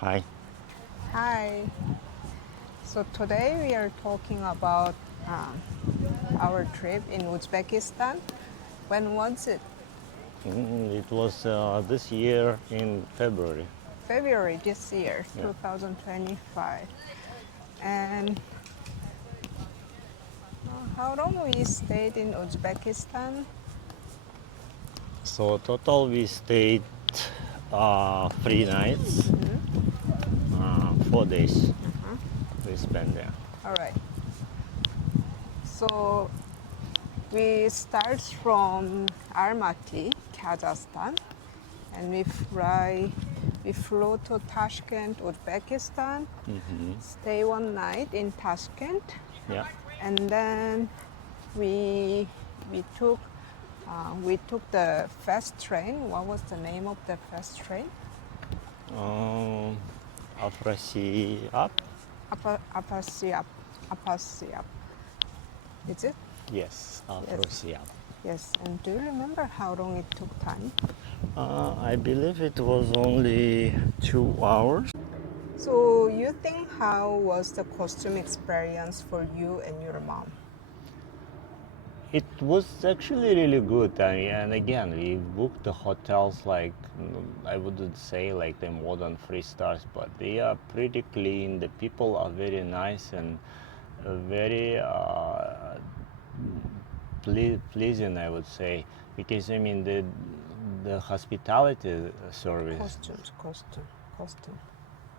Hi. Hi. So today we are talking about our trip in Uzbekistan. When was it? It was this year in February. February this year, Yeah. 2025. And how long we stayed in Uzbekistan? So total we stayed 3 nights, 4 days we spent there. All right. So we start from Almaty, Kazakhstan, and we flew to Tashkent, Uzbekistan, stay one night in Tashkent, Yeah. and then we we took we took the fast train. What was the name of the fast train? Afrasi up? Apasiap. Apasiap. Is it? Yes, Afrasi up. Yes. And do you remember how long it took time? I believe it was only 2 hours. So you think how was the costume experience for you and your mom? It was actually really good. And again, we booked the hotels like, I wouldn't say like the more than 3 stars, but they are pretty clean. The people are very nice and very pleasing, I would say, because I mean the hospitality service. Costume.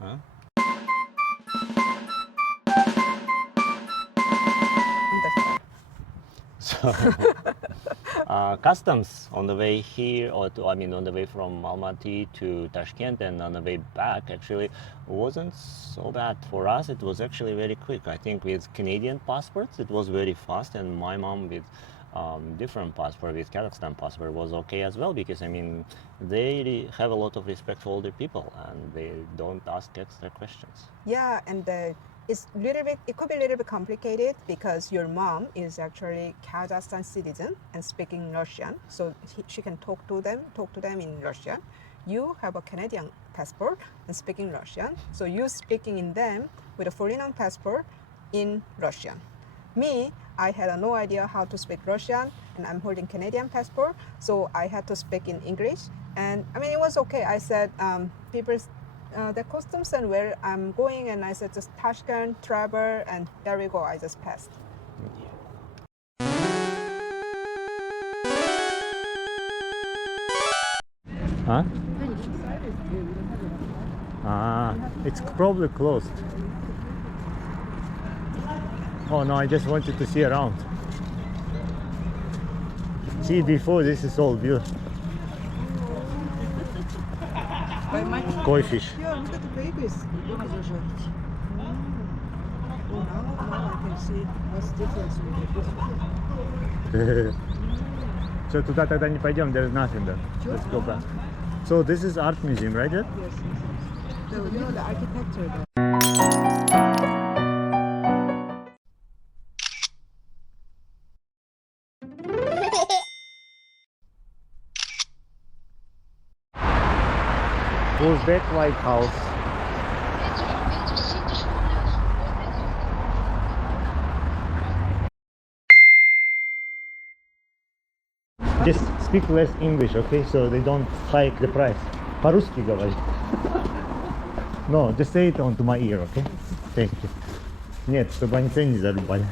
Huh? So customs on the way here, or on the way from Almaty to Tashkent and on the way back, actually wasn't so bad for us. It was actually very quick. I think with Canadian passports, it was very fast, and my mom with different passport, with Kazakhstan passport, was okay as well, because I mean they have a lot of respect for older people and they don't ask extra questions. Yeah, and it's little bit. It could be a little bit complicated because your mom is actually Kazakhstan citizen and speaking Russian, so she can talk to them in Russian. You have a Canadian passport and speaking Russian, so you speaking in them with a foreign passport in Russian. Me, I had no idea how to speak Russian, and I'm holding Canadian passport, so I had to speak in English. And I mean, it was okay. I said, the customs and where I'm going, and I said just Tashkent, travel, and there we go. I just passed. Huh? It's probably closed. Oh no, I just wanted to see around. See, before this is all beautiful. Koi fish. Yeah, look at the babies. Look at the now I can see what's difference with it. So туда тогда не пойдем, there's nothing there. Let's go back. So this is art museum, right? Yes. So you know the architecture there. Uzbek White House. Just speak less English, okay? So they don't hike the price. По-русски говори. No, just say it onto my ear, okay? Thank you. Нет, чтобы они цены не зарубали.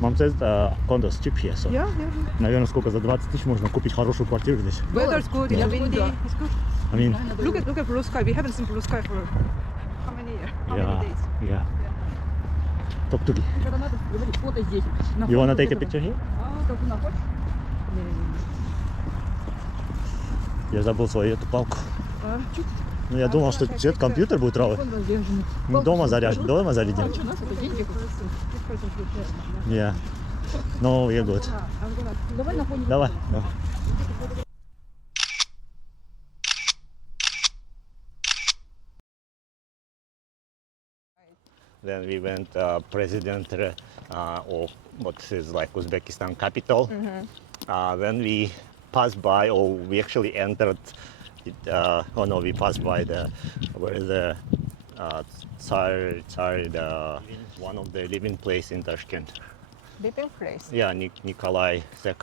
Mom says condos cheap here, so Yeah. наверное, сколько за 20 тысяч можно купить хорошую квартиру здесь. Weather's good. It's windy. It's good. I mean, Look at blue sky. We haven't seen blue sky for how many years? How many days? yeah. Топ-туги. You wanna take a picture here? Я забыл свою эту палку. Ну, я думал, что этот компьютер будет работать. Дома зарядим. Yeah. No, we're good. Давай. Then we went president of what is like Uzbekistan capital. Then we passed by, or we actually entered. Oh no, we passed by the where the Tsar, the one of the living place in Tashkent. Living place. Yeah, Nikolai II.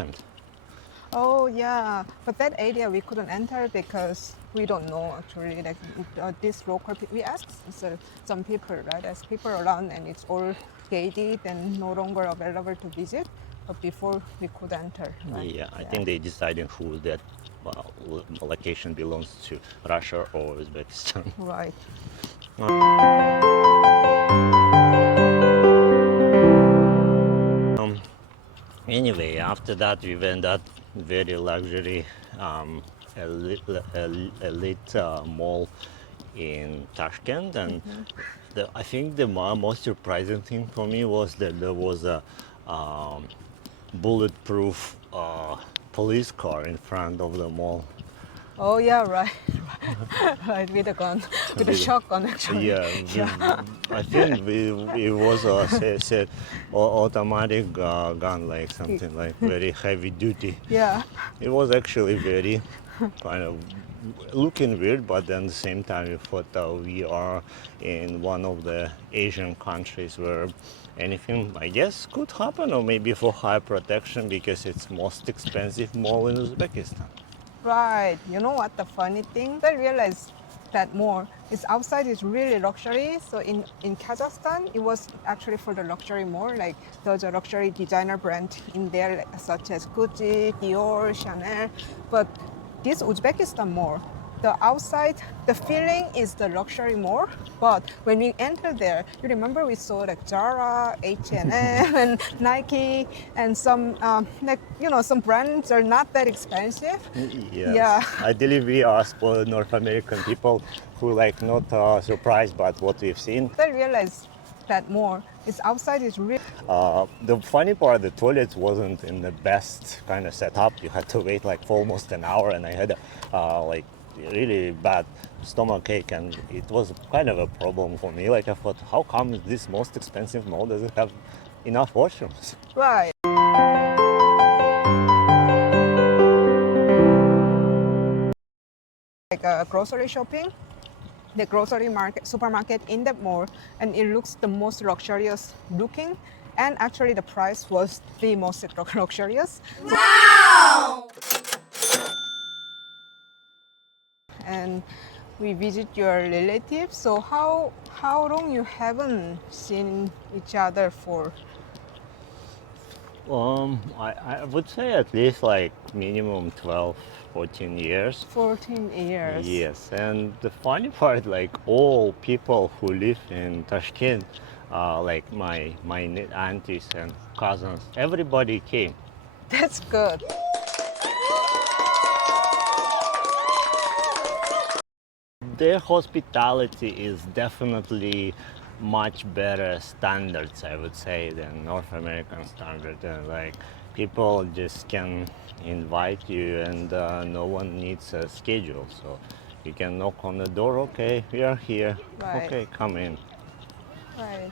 Oh yeah, but that area we couldn't enter because we don't know actually. Like this local, we asked some people, right? Asked people around, and it's all gated and no longer available to visit. But before we could enter. Right? Yeah, I think they decided who that location belongs to, Russia or Uzbekistan. Right. Anyway, after that we went that very luxury elite mall in Tashkent, and I think the most surprising thing for me was that there was a bulletproof police car in front of the mall. Oh yeah, right, right. With a gun, with a shotgun actually. Yeah, I think it was a automatic gun, like something like very heavy duty. Yeah. It was actually very kind of looking weird, but then at the same time, we thought we are in one of the Asian countries where anything, I guess, could happen, or maybe for high protection because it's most expensive mall in Uzbekistan. Right. You know what the funny thing? I realized that more is outside is really luxury. So in Kazakhstan, it was actually for the luxury more. Like there's a luxury designer brand in there, like, such as Gucci, Dior, Chanel. But this Uzbekistan more, the outside, the feeling is the luxury more. But when we enter there, you remember we saw like Zara, H&M, and Nike, and some like some brands are not that expensive. Yes. Yeah. I believe we are spoiled North American people who like not surprised by what we've seen. I realized that more is outside is really. The funny part, the toilets wasn't in the best kind of setup. You had to wait like for almost an hour, and I had like really bad stomach ache, and it was kind of a problem for me. Like I thought, how come this most expensive mall doesn't have enough washrooms? Right. Like grocery shopping, the grocery market, supermarket in the mall, and it looks the most luxurious looking, and actually the price was the most luxurious. Wow! And we visit your relatives. So how long you haven't seen each other for? I would say at least like minimum 12, 14 years. 14 years. Yes, and the funny part, like all people who live in Tashkent, like my aunties and cousins, everybody came. That's good. Their hospitality is definitely much better standards, I would say, than North American standard. And like people just can invite you, and no one needs a schedule. So you can knock on the door. Okay, we are here. Right. Okay, come in. Right.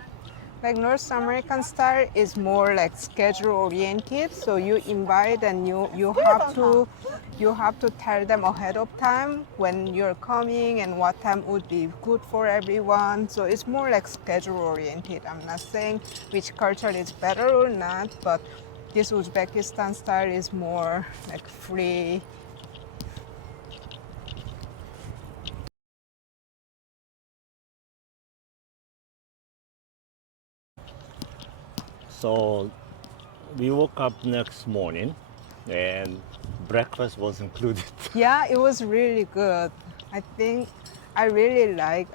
Like North American style is more like schedule oriented. So you invite and you have to tell them ahead of time when you're coming and what time would be good for everyone. So it's more like schedule oriented. I'm not saying which culture is better or not, but this Uzbekistan style is more like free. So we woke up next morning, and breakfast was included. Yeah, it was really good. I think I really like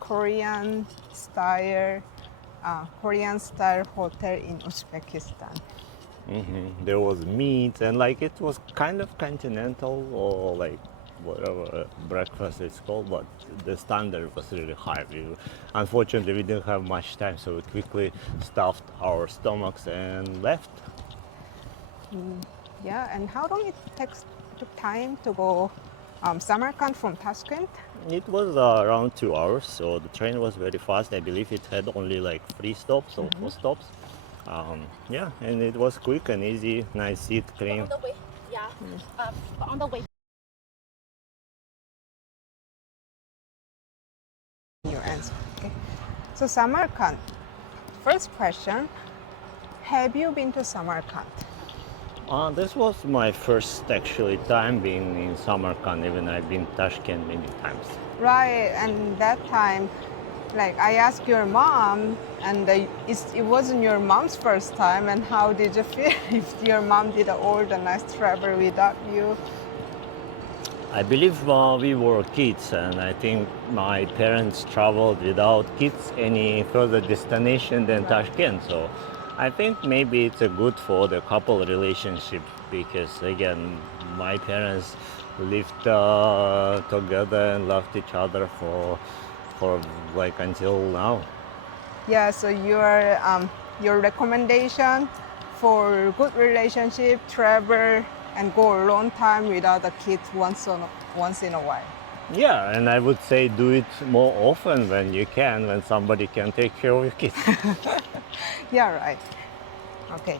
Korean style hotel in Uzbekistan. There was meat, and like it was kind of continental, or like whatever breakfast it's called, but the standard was really high. Unfortunately, we didn't have much time, so we quickly stuffed our stomachs and left. Yeah, and how long it took time to go Samarkand from Tashkent? It was around 2 hours, so the train was very fast. I believe it had only like 3 stops or 4 stops. Yeah, and it was quick and easy, nice seat, clean. On the way, yeah. On the way. Your answer. Okay. So Samarkand. First question. Have you been to Samarkand? This was my first actually time being in Samarkand, even I've been to Tashkent many times. Right, and that time, like I asked your mom, and it wasn't your mom's first time. And how did you feel if your mom did all the nice travel without you? I believe we were kids, and I think my parents traveled without kids any further destination than Tashkent. So I think maybe it's a good for the couple relationship because again, my parents lived together and loved each other for like until now. Yeah. So your recommendation for good relationship, travel, and go a long time without a kid once in a while. Yeah, and I would say do it more often when you can, when somebody can take care of your kids. Yeah. Right. Okay.